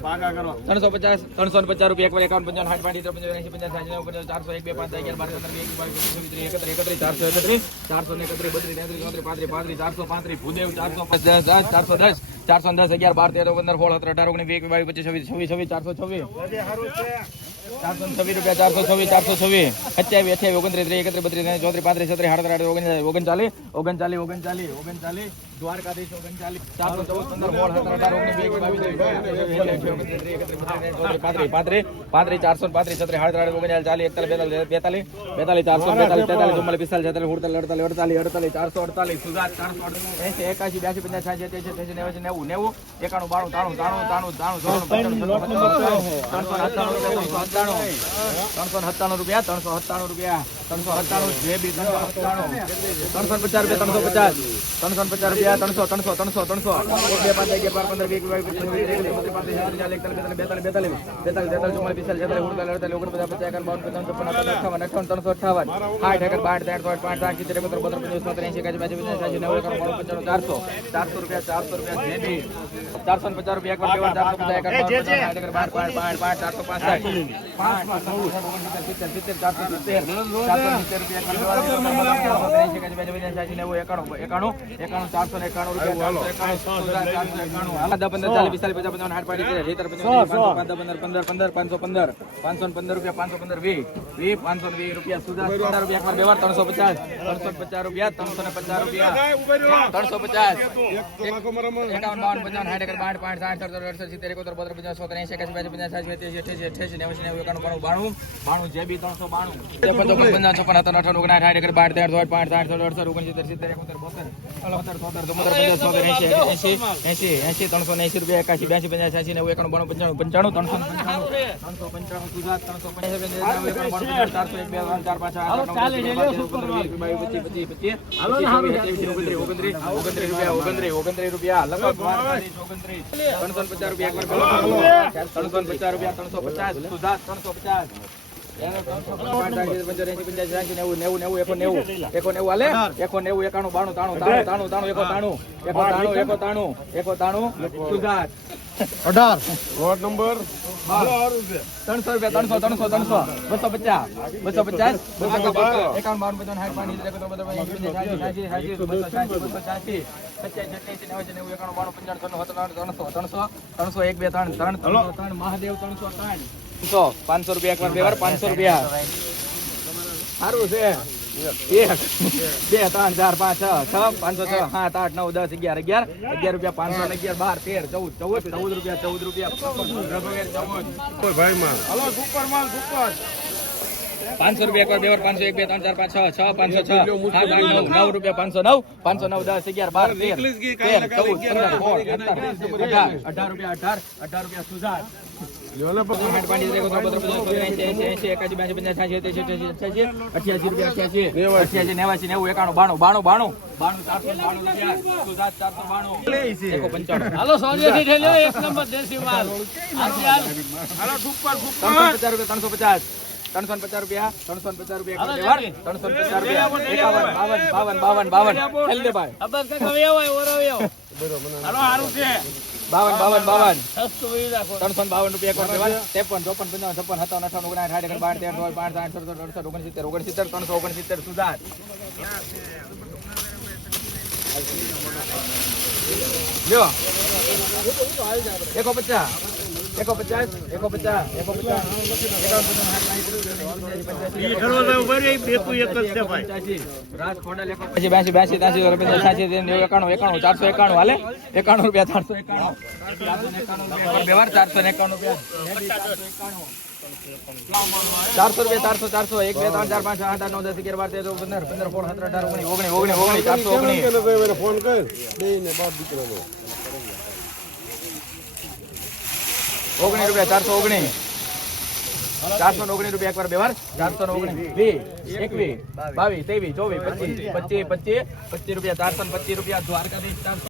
ત્રણસો પચાસ ત્રણસો પચાસ રૂપિયા એકવાર એકાવન પંચાવન સાઠ પાંત્રીસ પંચાવન એસી પંચાવન સાઠ ચારસો એક બે પાંચ અગિયાર બાર પંદર વીસ બાવીસ ત્રીસ એકત્રીસ ચારસો ને એકત્રીસ બત્રીસ તેત્રીસ ચોત્રીસ પાંત્રીસ ચારસો પાંત્રીસ ભૂદેવ ચારસો પચાસ ચારસો દસ ચારસો દસ અગિયાર બાર તેર પંદર સોળ સત્તર અઢાર ઓગણીસ એક બાવીસ પચીસ છવ્વીસ છવ્વીસ છવ્વીસ ચારસો છવ્વીસ ચારસો છવ્વીસ રૂપિયા ચારસો છવ્વીસ ચારસો છવ્વીસ સત્યાવીસ અઠ્યાવીસ ઓગણત્રીસ ત્રીસ એકત્રીસ બત્રીસ ત્રીસ ચોત્રીસ પાંત્રીસ છત્રીસ સાડત્રીસ ઓગણચાલીસ ઓગણચાલીસ ઓગણચાલીસ ઓગણચાલીસ ઓગણચાલીસ દ્વારકાધીશ ઓગણચાલીસ ચારસો ચૌદ પંદર સોળ સત્તર અઢાર ઓગણીસ પાંત્રીસ ચારસો પાંત્રીસ છત્રીસ સાડત્રીસ ઓગણચાલીસ ચાલીસ એકતાલીસ બેતાલીસ બેતાલીસ બેતાલીસ ચારસો બેતાલીસ તેતાલીસ ચુમ્માલીસ પિસ્તાલીસ અડતાલીસ અડતાલીસ અડતાલીસ ચારસો અડતાલીસ સુધાર ચારસો એસી એકાશી બ્યાસી પંચાસ છ્યાસી ત્યાસી ત્યાસી નેવાસી નેવું નેવું એકાણું બાણું ત્રાણું ત્રાણું ત્રાણું ત્રાણું ત્રણસો સત્તાણું રૂપિયા ત્રણસો સત્તાણું રૂપિયા ત્રણસો સત્તાણું જે બી ત્રણસો સત્તાણું ત્રણસો પચાસ રૂપિયા ત્રણસો પચાસ. ત્રણસો પચાસ રૂપિયા ત્રણસો ત્રણસો ત્રણસો ત્રણસો. એક બે પાંચ અગિયાર બાર પંદર વીસ બાવીસ પચીસ છવ્વીસ ત્રીસ એકત્રીસ બત્રીસ પાંત્રીસ છત્રીસ ચાલીસ એકતાલીસ બેતાલીસ બેતાલીસ બેતાલીસ તેતાલીસ ચુમ્માલીસ પિસ્તાલીસ છેતાલીસ ઉડતાલીસ અડતાલીસ ઓગણપચાસ પચાસ એકાવન બાવન પચાસ છપ્પન સત્તાવન અઠાવન અઠાવન ત્રણસો અઠાવન આઠ એકર બાર તેર પાંચ પાંચ સાત સિત્તેર એકોતેર બોતેર પંચોતેર છોતેર એંશી એકાસી બાસી પચાસ સાસી નેવું એકાણું બાણું પંચાણું ચારસો. ચારસો રૂપિયા ચારસો રૂપિયા જે બી. ચારસો ને પચાસ રૂપિયા એકવાર બેવાર ચારસો પચાસ એકાવન બાવન પચાસ સાઠ એકર બાર પાંચ પાંચ પાંચ ચારસો પાંચ સાઠ પાંચ પાંચ સિત્તેર સિત્તેર ચારસો સિત્તેર. પચાસ પચાસ પંચાવન પંચાવન પાંચસો પાંચસો પાંચસો પાંચસો પાંચસો પચાસ ત્રણસો પચાસ ત્રણસો પચાસ રૂપિયા ત્રણસો ને પચાસ રૂપિયા ત્રણસો પચાસ એકાવન બાવન પંચાવન સાઠ પાંચ સાઠ સત્તર અડસઠ સિત્તેર પચાસ સોતેર એંશી એકાસી બાસી પચાસ સાઠ બેત્રીસ અઠ્યાસી અઠ્યાસી નેવું બાણું બાણું જે બી ત્રણસો બાણું ચોપન ચોપન છપ્પન સત્તર અઠાવન ઓગણ આઠ એકર બાર, તેર સોળ પાંચ આઠ અડસઠ, ઓગણસિત્તેર, સિત્તેર, એકોતેર, બોતેર પચાસ ને રૂપિયા, એકાશી બ્યાસી પચાસ, પચીસ પચીસ પચીસ રૂપિયા ત્રણસો પચાસ રૂપિયા ત્રણસો પચાસ ત્રણસો પચાસ. ત્રણસો એકો બે ત્રણ ત્રણ મહાદેવ ત્રણસો ત્રણ ત્રણસો પાંચસો રૂપિયા એકવાર વાર પાંચસો રૂપિયા સારું છે એક બે ત્રણ ચાર પાંચ છ છ પાંચસો છ સાત આઠ નવ દસ અગિયાર અગિયાર અગિયાર રૂપિયા પાંચસો અગિયાર બાર તેર ચૌદ ચૌદ ચૌદ રૂપિયા ચૌદ રૂપિયા ચૌદ ભાઈ માલ હલો સુપર માલ સુપર પાંચસો રૂપિયા એકવાર બે વાર પાંચસો એક બે ત્રણ ચાર પાંચ છ છ પાંચસો છ. સાત આઠ નવ નવ રૂપિયા પાંચસો નવ પાંચસો નવ દસ અગિયાર બાર તેર તેર ચૌદ પંદર સોળ અઢાર અઢાર રૂપિયા અઢાર અઢાર રૂપિયા સુધાર. આઠ ત્રણસો પચાસ. ત્રણસો પચાસ રૂપિયા ત્રણસો પચાસ રૂપિયા ત્રણસો પચાસ રૂપિયા. બાવન બાવન બાવન બાવન. હારું છે. બાવન બાવન બાવન. સસ્તું ઈ રાખો. ત્રણસો બાવન રૂપિયા ત્રેપન ચોપન પંચાવન છપ્પન સત્તાવન અઠાવન ઓગણ સાઠ એકર બાર તેર ચોવીસ પાંચ સાઠ સડસઠ અડસઠ ઓગણસિત્તેર ઓગણસિત્તેર ત્રણસો ઓગણસિત્તેર સુધાર. લ્યો. એકો પચાસ. એકો પચાસ એકો પચાસ એકો પચાસ એકાવન પચાસ સાઠ પાંચ બ્યાસી બ્યાસી ત્યાસી રૂપિયા છ્યાસી નેવું એકાણું એકાણું ચારસો એકાણું હાલે એકાણું રૂપિયા ચારસો એકાણું વ્યવહાર ચારસો ને એકાણું રૂપિયા ચારસો રૂપિયા ચારસો ચારસો એક બે ત્રણ ચાર પાંચ છ આઠ આઠ નવ દસ અગિયાર બાર તેર ચૌદ પંદર પંદર સોળ સત્તર અઢાર ઓગણીસ ઓગણીસ ઓગણીસ ઓગણીસ ચારસો ઓગણીસ ફોન કર બે ને બાપ દીકરાનો ઓગણીસ રૂપિયા, ચારસો ઓગણીસ. ચારસો ઓગણીસ રૂપિયા એકવાર બે વાર. ચારસો ઓગણીસ. વીસ, એકવીસ, બાવીસ, ત્રેવીસ, ચોવીસ, પચીસ પચીસ પચીસ પચીસ રૂપિયા, ચારસો ને પચીસ રૂપિયા, દ્વારકાધીશ ચારસો.